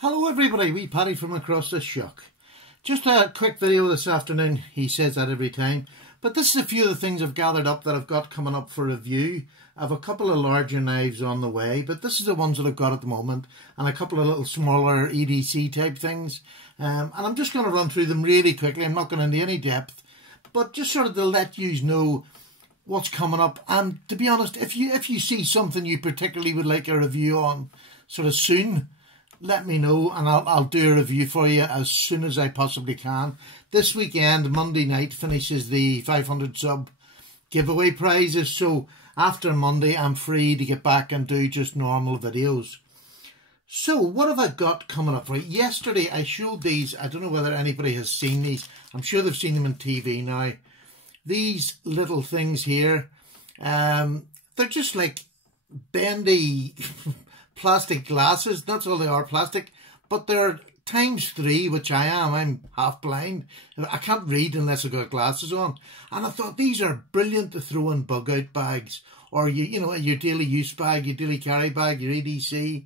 Hello everybody, wee Paddy from across the shock. Just a quick video this afternoon. He says that every time. But this is a few of the things I've gathered up that I've got coming up for review. I have a couple of larger knives on the way, but this is the ones that I've got at the moment. And a couple of little smaller EDC type things. And I'm just going to run through them really quickly. I'm not going into any depth. But just sort of to let you know what's coming up. And to be honest, if you see something you particularly would like a review on sort of soon, let me know and I'll do a review for you as soon as I possibly can. This weekend, Monday night, finishes the 500 sub giveaway prizes. So after Monday, I'm free to get back and do just normal videos. So what have I got coming up for you? Yesterday, I showed these. I don't know whether anybody has seen these. I'm sure they've seen them on TV now. These little things here, they're just like bendy plastic glasses. That's all they are, plastic, but they're ×3, which I am. I'm half blind. I can't read unless I've got glasses on. And I thought these are brilliant to throw in bug out bags, or you know, your daily use bag, your daily carry bag, your EDC,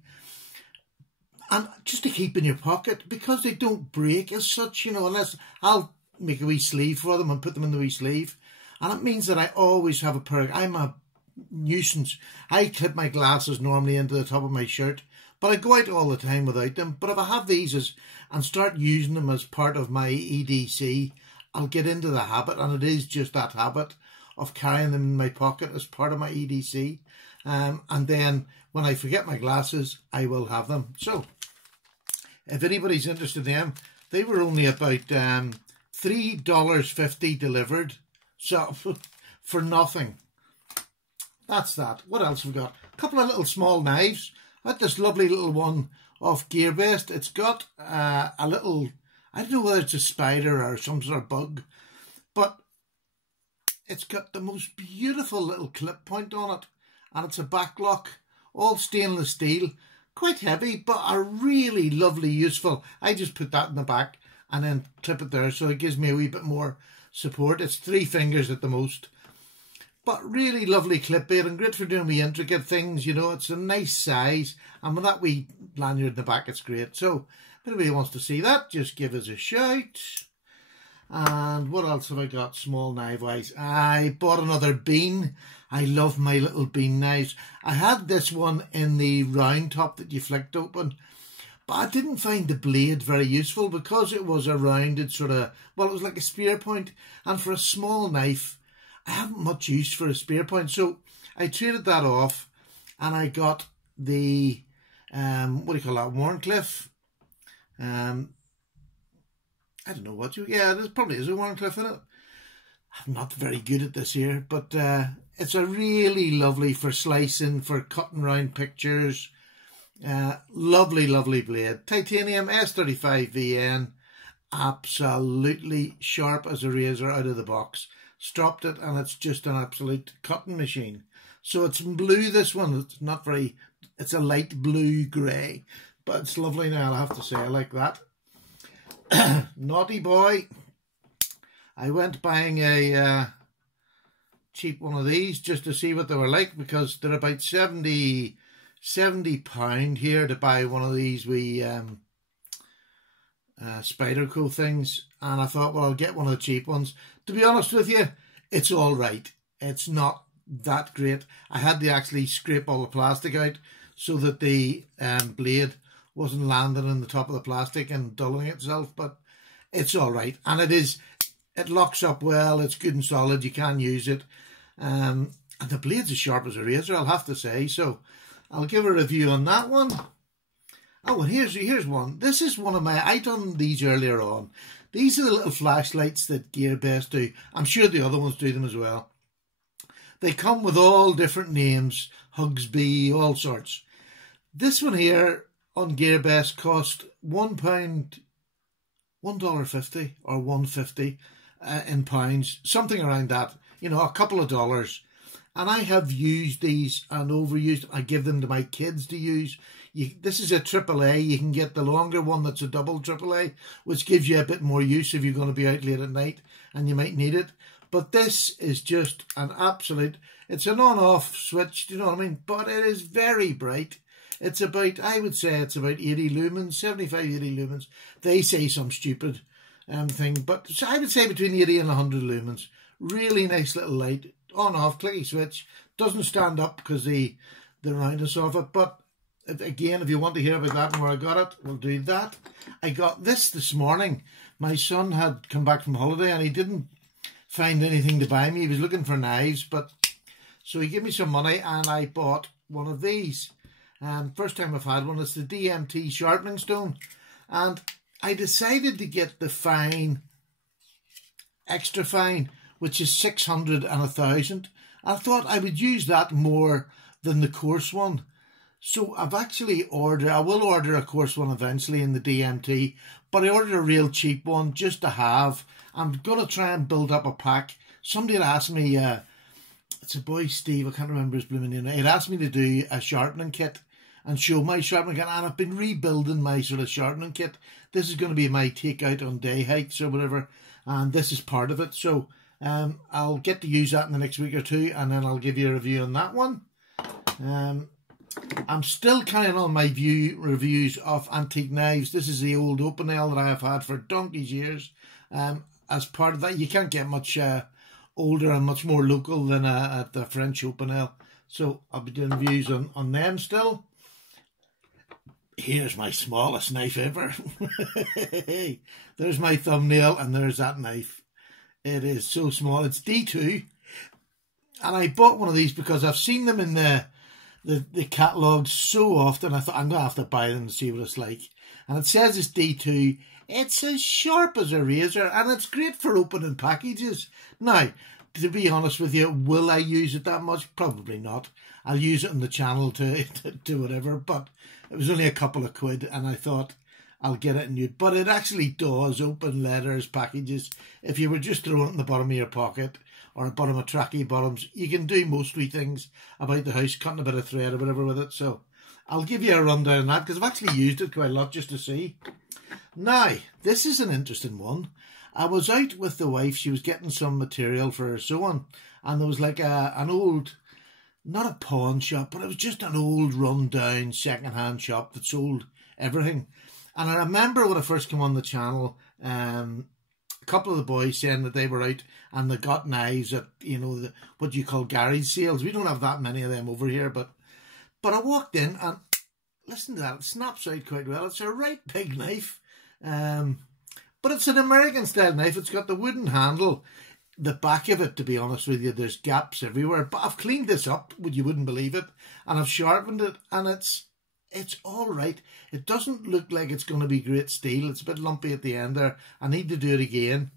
and just to keep in your pocket because they don't break as such, you know, unless I'll make a wee sleeve for them and put them in the wee sleeve. And it means that I always have a pair. I'm a nuisance. I clip my glasses normally into the top of my shirt, but I go out all the time without them. But if I have these and start using them as part of my EDC, I'll get into the habit, and it is just that habit of carrying them in my pocket as part of my EDC. And then when I forget my glasses, I will have them. So if anybody's interested in them, they were only about $3.50 delivered, so for nothing. That's that. What else have we got? A couple of little small knives. I had this lovely little one off GearBest. It's got a little, I don't know whether it's a spider or some sort of bug, but it's got the most beautiful little clip point on it. And it's a backlock, all stainless steel. Quite heavy, but a really lovely, useful. I just put that in the back and then clip it there, so it gives me a wee bit more support. It's 3 fingers at the most. But really lovely clip bait and great for doing wee intricate things, you know. It's a nice size, and with that wee lanyard in the back, it's great. So if anybody wants to see that, just give us a shout. And what else have I got small knife wise? I bought another bean. I love my little bean knives. I had this one in the round top that you flicked open, but I didn't find the blade very useful because it was a rounded sort of, well, it was like a spear point, and for a small knife I haven't much use for a spear point, so I traded that off and I got the what do you call that, Wharncliffe. I don't know what there probably is a Wharncliffe in it. I'm not very good at this here, but it's a really lovely for slicing, for cutting round pictures. Lovely blade. Titanium S35VN, absolutely sharp as a razor out of the box. Stropped it and it's just an absolute cutting machine. So it's blue, this one. It's not very, it's a light blue grey, but it's lovely now, I'll have to say. I like that. Naughty boy. I went buying a cheap one of these just to see what they were like, because they're about £70 here to buy one of these wee Spyderco things, and I thought, well, I'll get one of the cheap ones. To be honest with you, it's all right. It's not that great. I had to actually scrape all the plastic out so that the blade wasn't landing on the top of the plastic and dulling itself, but it's all right. And it locks up well. It's good and solid. You can use it. And the blade's as sharp as a razor, I'll have to say. So I'll give a review on that one. Oh, and here's one. This is one of my, I done these earlier on. These are the little flashlights that GearBest do. I'm sure the other ones do them as well. They come with all different names, Hugsby, all sorts. This one here on GearBest cost £1.50 or $1.50 in pounds, something around that. You know, a couple of dollars. And I have used these and overused. I give them to my kids to use. This is a AAA. You can get the longer one that's a double AAA, which gives you a bit more use if you're going to be out late at night and you might need it. But this is just an absolute, it's an on-off switch, do you know what I mean? But it is very bright. It's about, I would say it's about 80 lumens, 75, 80 lumens. They say some stupid thing, but so I would say between 80 and 100 lumens. Really nice little light, on off, clicky switch. Doesn't stand up because the roundness of it, but again, if you want to hear about that and where I got it, we'll do that. I got this morning. My son had come back from holiday and he didn't find anything to buy me. He was looking for knives, but so he gave me some money and I bought one of these. First time I've had one. It's the DMT sharpening stone, and I decided to get the fine, extra fine, which is 600 and 1,000. I thought I would use that more than the coarse one. So I've actually ordered, I will order a coarse one eventually in the DMT, but I ordered a real cheap one just to have. I'm going to try and build up a pack. Somebody had asked me, it's a boy, Steve, I can't remember his blooming name. He'd asked me to do a sharpening kit and show my sharpening kit, and I've been rebuilding my sort of sharpening kit. This is going to be my takeout on day hikes or whatever, and this is part of it. So I'll get to use that in the next week or two, and then I'll give you a review on that one. I'm still carrying on my reviews of antique knives. This is the old Opinel that I have had for donkey's years. As part of that, you can't get much older and much more local than at the French Opinel. So I'll be doing reviews on them still. Here's my smallest knife ever. There's my thumbnail and there's that knife. It is so small. It's D2. And I bought one of these because I've seen them in the catalogues so often. I thought I'm going to have to buy them to see what it's like. And it says it's D2. It's as sharp as a razor and it's great for opening packages. Now, to be honest with you, will I use it that much? Probably not. I'll use it on the channel to whatever, but it was only a couple of quid and I thought I'll get it new. But it actually does open letters, packages. If you were just throwing it in the bottom of your pocket or a bottom of trackie bottoms, you can do mostly things about the house, cutting a bit of thread or whatever with it. So I'll give you a rundown on that because I've actually used it quite a lot just to see. Now, this is an interesting one. I was out with the wife. She was getting some material for her sewing, and there was like an old, not a pawn shop, but it was just an old run-down second-hand shop that sold everything. And I remember when I first came on the channel, a couple of the boys saying that they were out and they got knives at, you know, what you call garage sales. We don't have that many of them over here, but I walked in and listen to that. It snaps out quite well. It's a right big knife. But it's an American style knife. It's got the wooden handle. The back of it, to be honest with you, there's gaps everywhere. But I've cleaned this up, you wouldn't believe it, and I've sharpened it, and it's all right. It doesn't look like it's going to be great steel. It's a bit lumpy at the end there. I need to do it again.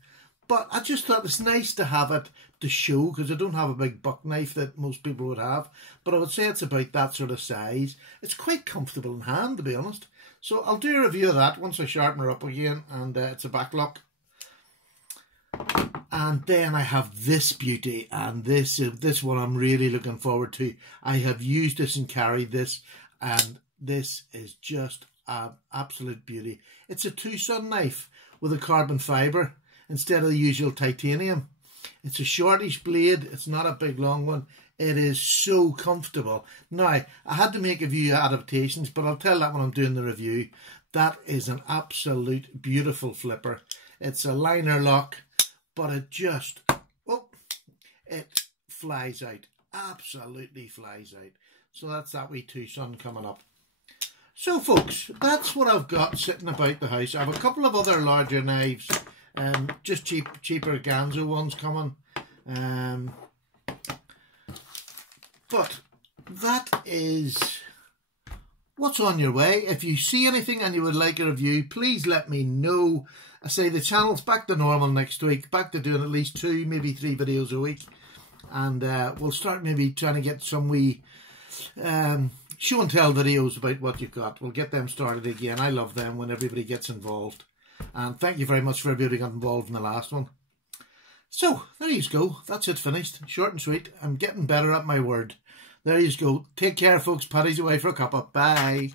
But I just thought it's nice to have it to show, because I don't have a big buck knife that most people would have. But I would say it's about that sort of size. It's quite comfortable in hand, to be honest. So I'll do a review of that once I sharpen her up again, and it's a backlock. And then I have this beauty, and this one I'm really looking forward to. I have used this and carried this, and this is just an absolute beauty. It's a Tucson knife with a carbon fibre instead of the usual titanium. It's a shortish blade. It's not a big long one. It is so comfortable. Now, I had to make a few adaptations, but I'll tell that when I'm doing the review. That is an absolute beautiful flipper. It's a liner lock, but it just, oh, it flies out. Absolutely flies out. So that's that wee Tucson coming up. So, folks, that's what I've got sitting about the house. I have a couple of other larger knives, just cheaper Ganzo ones coming. But that is what's on your way. If you see anything and you would like a review, please let me know. I say the channel's back to normal next week, back to doing at least 2, maybe 3 videos a week. And we'll start maybe trying to get some wee show and tell videos about what you've got. We'll get them started again. I love them when everybody gets involved. And thank you very much for everybody who got involved in the last one. So, there you go. That's it finished. Short and sweet. I'm getting better at my word. There you go. Take care, folks. Paddy's away for a cuppa. Bye.